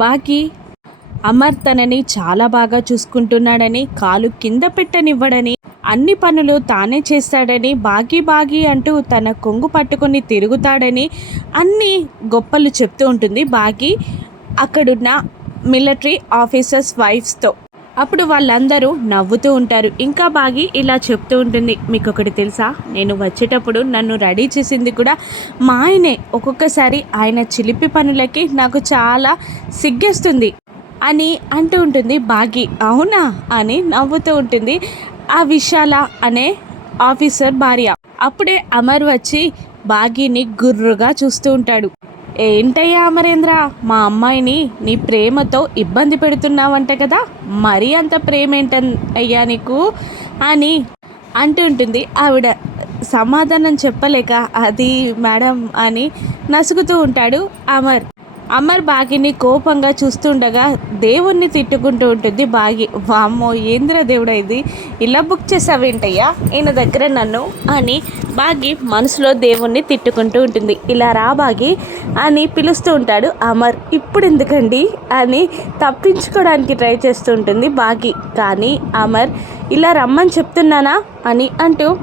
బాకీ. అమర్ తనని చాలా బాగా చూసుకుంటున్నాడని కాలు కింద పెట్టనివ్వడని అన్ని పనులు తానే చేస్తాడని బాగి బాగి అంటూ తన కొంగు పట్టుకొని తిరుగుతాడని అన్ని గొప్పలు చెప్తూ ఉంటుంది బాగి అక్కడున్న మిలిటరీ ఆఫీసర్స్ వైఫ్స్తో. అప్పుడు వాళ్ళందరూ నవ్వుతూ ఉంటారు. ఇంకా బాగి ఇలా చెప్తూ ఉంటుంది. మీకు ఒకటి తెలుసా? నేను వచ్చేటప్పుడు నన్ను రెడీ చేసింది కూడా మా ఆయనే. ఒక్కొక్కసారి ఆయన చిలిపి పనులకి నాకు చాలా సిగ్గేస్తుంది అని అంటూ ఉంటుంది బాగి. అవునా? అని నవ్వుతూ ఉంటుంది ఆ విశాల అనే ఆఫీసర్ భార్య. అప్పుడే అమర్ వచ్చి బాగిని గుర్రుగా చూస్తూ ఉంటాడు. ఏంటయ్యా అమరేంద్ర? మా అమ్మాయిని నీ ప్రేమతో ఇబ్బంది పెడుతున్నావంట కదా మరీ అంత ప్రేమేంట అయ్యా నీకు? అని అంటూ ఉంటుంది. ఆవిడ సమాధానం చెప్పలేక అది మేడం అని నసుగుతూ ఉంటాడు అమర్. అమర్ బాగిని కోపంగా చూస్తుండగా దేవుణ్ణి తిట్టుకుంటూ ఉంటుంది బాగి. వామ్మో ఏంద్ర దేవుడా ఇది? ఇలా బుక్ చేసావేంటయ్యా? ఈయన దగ్గర నన్ను అని బాగి మనసులో దేవుణ్ణి తిట్టుకుంటూ ఉంటుంది. ఇలా రా బాగి అని పిలుస్తూ ఉంటాడు అమర్. ఇప్పుడు ఎందుకండి అని తప్పించుకోవడానికి ట్రై చేస్తూ ఉంటుంది బాగి. కానీ అమర్ ఇలా రమ్మని చెప్తున్నానా? అని అంటూ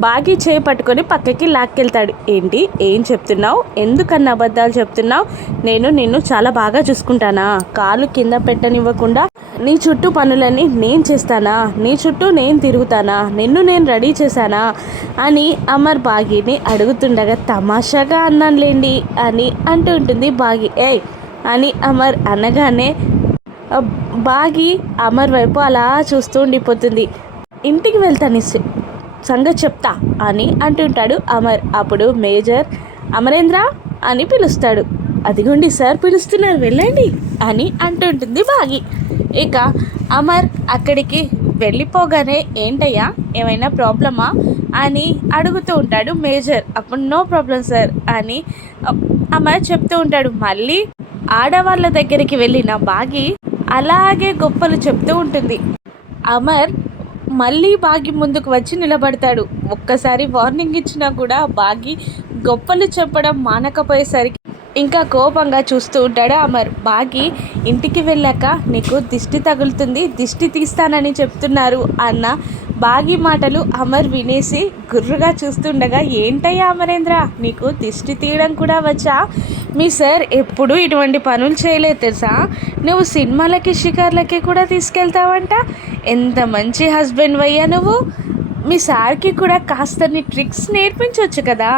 బాగి చేయి పట్టుకొని పక్కకి లాక్కెళ్తాడు. ఏంటి? ఏం చెప్తున్నావు? ఎందుకన్నా అబద్ధాలు చెప్తున్నావు? నేను నిన్ను చాలా బాగా చూసుకుంటానా? కాలు కింద పెట్టనివ్వకుండా నీ చుట్టూ పనులన్నీ నేను చేస్తానా? నీ చుట్టూ నేను తిరుగుతానా? నిన్ను నేను రెడీ చేశానా? అని అమర్ బాగిని అడుగుతుండగా తమాషాగా అన్నానులేండి అని అంటూ ఉంటుంది బాగి. ఏయ్! అని అమర్ అనగానే బాగి అమర్ వైపు అలా చూస్తూ ఉండిపోతుంది. ఇంటికి వెళ్తాను సంగతి చెప్తా అని అంటుంటాడు అమర్. అప్పుడు మేజర్ అమరేంద్ర అని పిలుస్తాడు. అదిగోండి సార్ పిలుస్తున్నారు వెళ్ళండి అని అంటుంటుంది బాగి. ఇక అమర్ అక్కడికి వెళ్ళిపోగానే ఏంటయ్యా ఏమైనా ప్రాబ్లమా? అని అడుగుతూ ఉంటాడు మేజర్. అప్పుడు నో ప్రాబ్లం సార్ అని అమర్ చెప్తూ ఉంటాడు. మళ్ళీ ఆడవాళ్ళ దగ్గరికి వెళ్ళిన బాగి అలాగే గొప్పలు చెప్తూ ఉంటుంది. అమర్ మళ్ళీ బాగి ముందుకు వచ్చి నిలబడతాడు. ఒక్కసారి వార్నింగ్ ఇచ్చినా కూడా బాగి గొప్పలు చెప్పడం మానకపోయేసరికి ఇంకా కోపంగా చూస్తూ ఉంటాడు అమర్. బాగి ఇంటికి వెళ్ళాక నీకు దిష్టి తగులుతుంది దిష్టి తీస్తానని చెప్తున్నారు అన్న బాగి మాటలు అమర్ వినేసి గుర్రుగా చూస్తుండగా ఏంటయ్యా అమరేంద్ర నీకు దిష్టి తీయడం కూడా వచ్చా? మీ సార్ ఎప్పుడూ ఇటువంటి పనులు చేయలేదు తెలుసా? నువ్వు సినిమాలకి షికార్లకి కూడా తీసుకెళ్తావంట? ఎంత మంచి హస్బెండ్ అయ్యా నువ్వు? మీ సార్కి కూడా కాస్త నీ ట్రిక్స్ నేర్పించవచ్చు కదా.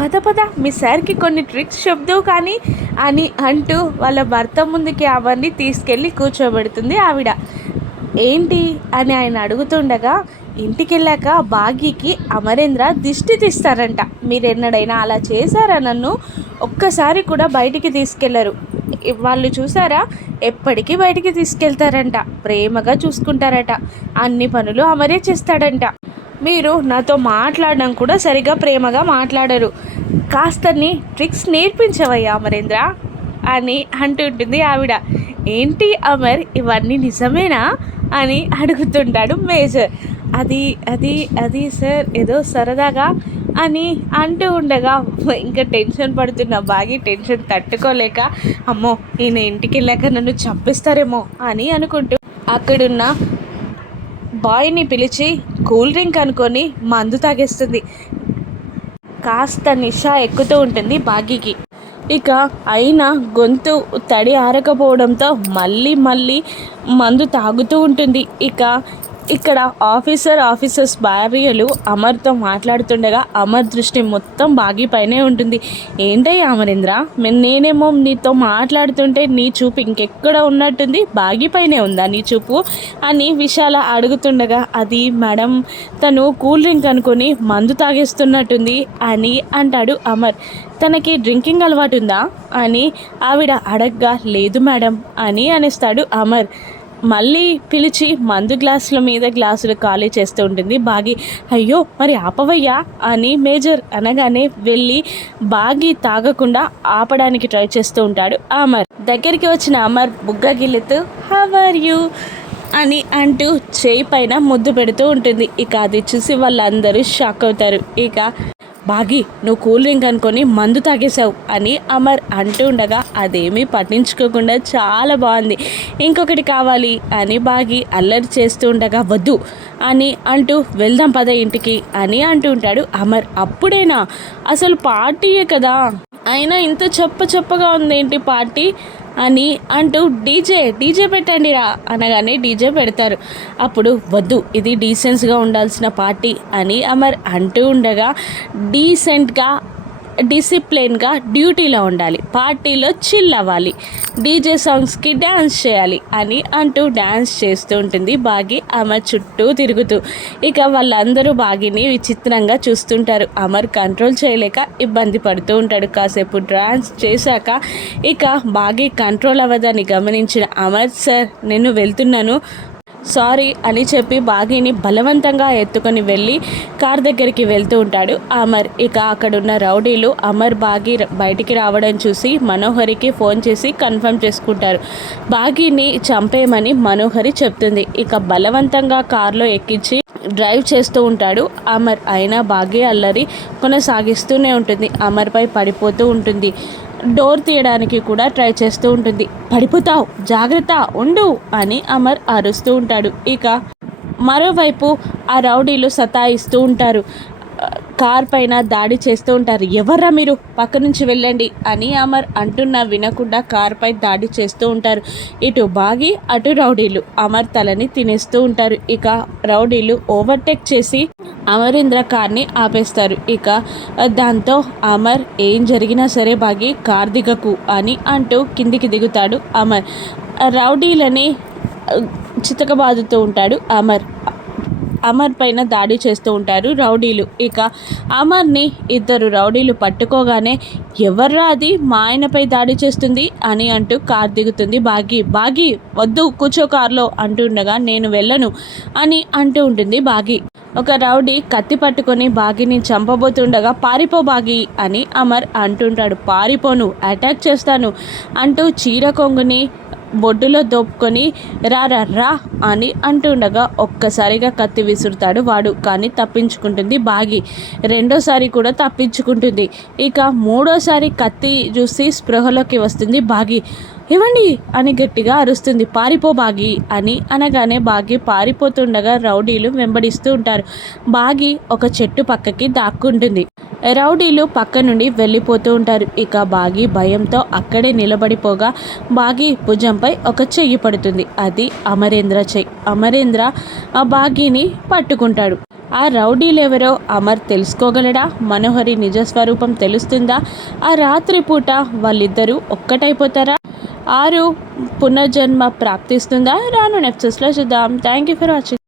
పద పద మీ సార్కి కొన్ని ట్రిక్స్ చెప్దావు కానీ అని అంటూ వాళ్ళ భర్త ముందుకి అవన్నీ తీసుకెళ్ళి కూర్చోబెడుతుంది ఆవిడ. ఏంటి అని ఆయన అడుగుతుండగా ఇంటికి వెళ్ళాక బాగీకి అమరేంద్ర దిష్టి తీస్తారంట. మీరు ఎన్నడైనా అలా చేశారా నన్ను? ఒక్కసారి కూడా బయటికి తీసుకెళ్ళరు. వాళ్ళు చూసారా? ఎప్పటికీ బయటికి తీసుకెళ్తారంట. ప్రేమగా చూసుకుంటారట. అన్ని పనులు అమరే చేస్తాడంట. మీరు నాతో మాట్లాడడం కూడా సరిగా ప్రేమగా మాట్లాడరు. కాస్తని ట్రిక్స్ నేర్పించవయ్యా అమరేంద్ర. అని అంటుంటుంది ఆవిడ. ఏంటి అమర్ ఇవన్నీ నిజమేనా అని అడుగుతుంటాడు మేజర్. అది అది అది సార్ ఏదో సరదాగా అని అంటూ ఉండగా ఇంకా టెన్షన్ పడుతున్న బాగి టెన్షన్ తట్టుకోలేక అమ్మో ఈయన ఇంటికి వెళ్ళాక నన్ను చంపిస్తారేమో అని అనుకుంటూ అక్కడున్న బాయ్ని పిలిచి కూల్ డ్రింక్ అనుకొని మందు తాగేస్తుంది. కాస్త నిషా ఎక్కుతూ ఉంటుంది బాగీకి. ఇక అయినా గొంతు తడి ఆరకపోవడంతో మళ్ళీ మళ్ళీ మందు తాగుతూ ఉంటుంది. ఇక ఇక్కడ ఆఫీసర్ ఆఫీసర్స్ భార్యలు అమర్తో మాట్లాడుతుండగా అమర్ దృష్టి మొత్తం బాగిపైనే ఉంటుంది. ఏంటయ్యా అమరేంద్ర? నేనేమో నీతో మాట్లాడుతుంటే నీ చూపు ఇంకెక్కడ ఉన్నట్టుంది బాగిపైనే ఉందా నీ చూపు అని విశాల అడుగుతుండగా అది మేడం తను కూల్ డ్రింక్ అనుకొని మందు తాగేస్తున్నట్టుంది అని అంటాడు అమర్. తనకి డ్రింకింగ్ అలవాటు ఉందా అని ఆవిడ అడగ్గా లేదు మేడం అని అనేస్తాడు అమర్. మళ్ళీ పిలిచి మందు గ్లాసుల మీద గ్లాసులు ఖాళీ చేస్తూ ఉంటుంది. బాగి అయ్యో మరి ఆపవయ్యా? అని మేజర్ అనగానే వెళ్ళి బాగి తాగకుండా ఆపడానికి ట్రై చేస్తూ ఉంటాడు అమర్. దగ్గరికి వచ్చిన అమర్ బుగ్గ గిల్లుతూ హవర్ యూ అని అంటూ చేయి పైన ముద్దు పెడుతూ ఉంటుంది. ఇక అది చూసి వాళ్ళందరూ షాక్ అవుతారు. ఇక బాగి నువ్వు కూల్ డ్రింక్ అనుకొని మందు తాగేశావు అని అమర్ అంటూ ఉండగా అదేమీ పట్టించుకోకుండా చాలా బాగుంది. ఇంకొకటి కావాలి అని బాగి అల్లరి చేస్తూ ఉండగా వద్దు అని అంటూ వెళ్దాం పద ఇంటికి అని అంటూ ఉంటాడు అమర్. అప్పుడేనా? అసలు పార్టీయే కదా? అయినా ఇంత చెప్ప చెప్పగా ఉంది ఏంటి పార్టీ? అని అంటూ డీజే డీజే పెట్టండి రా అనగానే డీజే పెడతారు. అప్పుడు వద్దు ఇది డీసెన్స్గా ఉండాల్సిన పార్టీ అని అమర్ అంటూ ఉండగా డీసెంట్గా డిసిప్లిన్గా డ్యూటీలో ఉండాలి పార్టీలో చిల్ అవ్వాలి డీజే సాంగ్స్కి డ్యాన్స్ చేయాలి అని అంటూ డ్యాన్స్ చేస్తూ ఉంటుంది బాగి అమర్ చుట్టూ తిరుగుతూ. ఇక వాళ్ళందరూ బాగిని విచిత్రంగా చూస్తుంటారు. అమర్ కంట్రోల్ చేయలేక ఇబ్బంది పడుతూ ఉంటాడు. కాసేపు డ్యాన్స్ చేశాక ఇక బాగి కంట్రోల్ అవ్వదని గమనించిన అమర్ సార్ నేను వెళ్తున్నాను. సారీ అని చెప్పి బాగీని బలవంతంగా ఎత్తుకొని వెళ్ళి కార్ దగ్గరికి వెళ్తూ ఉంటాడు. అమర్ ఇక అక్కడున్న రౌడీలు అమర్ బాగి బయటికి రావడం చూసి మనోహరికి ఫోన్ చేసి కన్ఫర్మ్ చేసుకుంటారు. బాగీని చంపేయమని మనోహరి చెప్తుంది. ఇక బలవంతంగా కార్లో ఎక్కించి డ్రైవ్ చేస్తూ ఉంటాడు. అమర్ అయినా బాగీ అల్లరి కొనసాగిస్తూనే ఉంటుంది. అమర్పై పడిపోతూ ఉంటుంది. డోర్ తీయడానికి కూడా ట్రై చేస్తూ ఉంటుంది. పడిపోతావు జాగ్రత్త ఉండు అని అమర్ అరుస్తూ ఉంటాడు. ఇక మరోవైపు ఆ రౌడీలు సతాయిస్తూ ఉంటారు. కార్ పైన దాడి చేస్తూ ఉంటారు. ఎవర్రా మీరు? పక్క నుంచి వెళ్ళండి అని అమర్ అంటున్నా వినకుండా కార్ పై దాడి చేస్తూ ఉంటారు. ఇటు బాగి అటు రౌడీలు. అమర్ తలని తినేస్తూ ఉంటారు. ఇక రౌడీలు ఓవర్టేక్ చేసి అమరీంద్ర కార్ని ఆపేస్తారు. ఇక దాంతో అమర్ ఏం జరిగినా సరే బాగి కార్ దిగకు అని అంటూ కిందికి దిగుతాడు అమర్. రౌడీలని చితకబాదుతూ ఉంటాడు అమర్. అమర్ పైన దాడి చేస్తూ ఉంటారు రౌడీలు. ఇక అమర్ని ఇద్దరు రౌడీలు పట్టుకోగానే ఎవర్రా అది? మా ఆయనపై దాడి చేస్తుంది అని అంటూ కార్ దిగుతుంది. బాగి బాగి వద్దు కూర్చో కార్లో అంటుండగా నేను వెళ్ళను అని అంటూ ఉంటుంది బాగి. ఒక రౌడీ కత్తి పట్టుకొని బాగిని చంపబోతుండగా పారిపో బాగి అని అమర్ అంటుంటాడు. పారిపోను అటాక్ చేస్తాను అంటూ చీర కొంగుని బొడ్డులో దోపుకొని రా రా అని అంటుండగా ఒక్కసారిగా కత్తి విసురుతాడు వాడు కానీ తప్పించుకుంటుంది బాగి. రెండోసారి కూడా తప్పించుకుంటుంది. ఇక మూడోసారి కత్తి చూసి స్పృహలోకి వస్తుంది బాగి. ఇవ్వండి అని గట్టిగా అరుస్తుంది. పారిపో బాగి అని అనగానే బాగి పారిపోతుండగా రౌడీలు వెంబడిస్తూ ఉంటారు. బాగి ఒక చెట్టు పక్కకి దాక్కుంటుంది. రౌడీలు పక్క నుండి వెళ్ళిపోతూ ఉంటారు. ఇక బాగి భయంతో అక్కడే నిలబడిపోగా బాగి భుజంపై ఒక చెయ్యి పడుతుంది. అది అమరేంద్ర చెయ్యి. అమరేంద్ర ఆ బాగిని పట్టుకుంటాడు. ఆ రౌడీలెవరో అమర్ తెలుసుకోగలడా? మనోహరి నిజస్వరూపం తెలుస్తుందా? ఆ రాత్రి పూట వాళ్ళిద్దరూ ఒక్కటైపోతారా? ఆరు పునర్జన్మ ప్రాప్తిస్తుందా? రాను నెప్సెస్లో చూద్దాం. Thank you for watching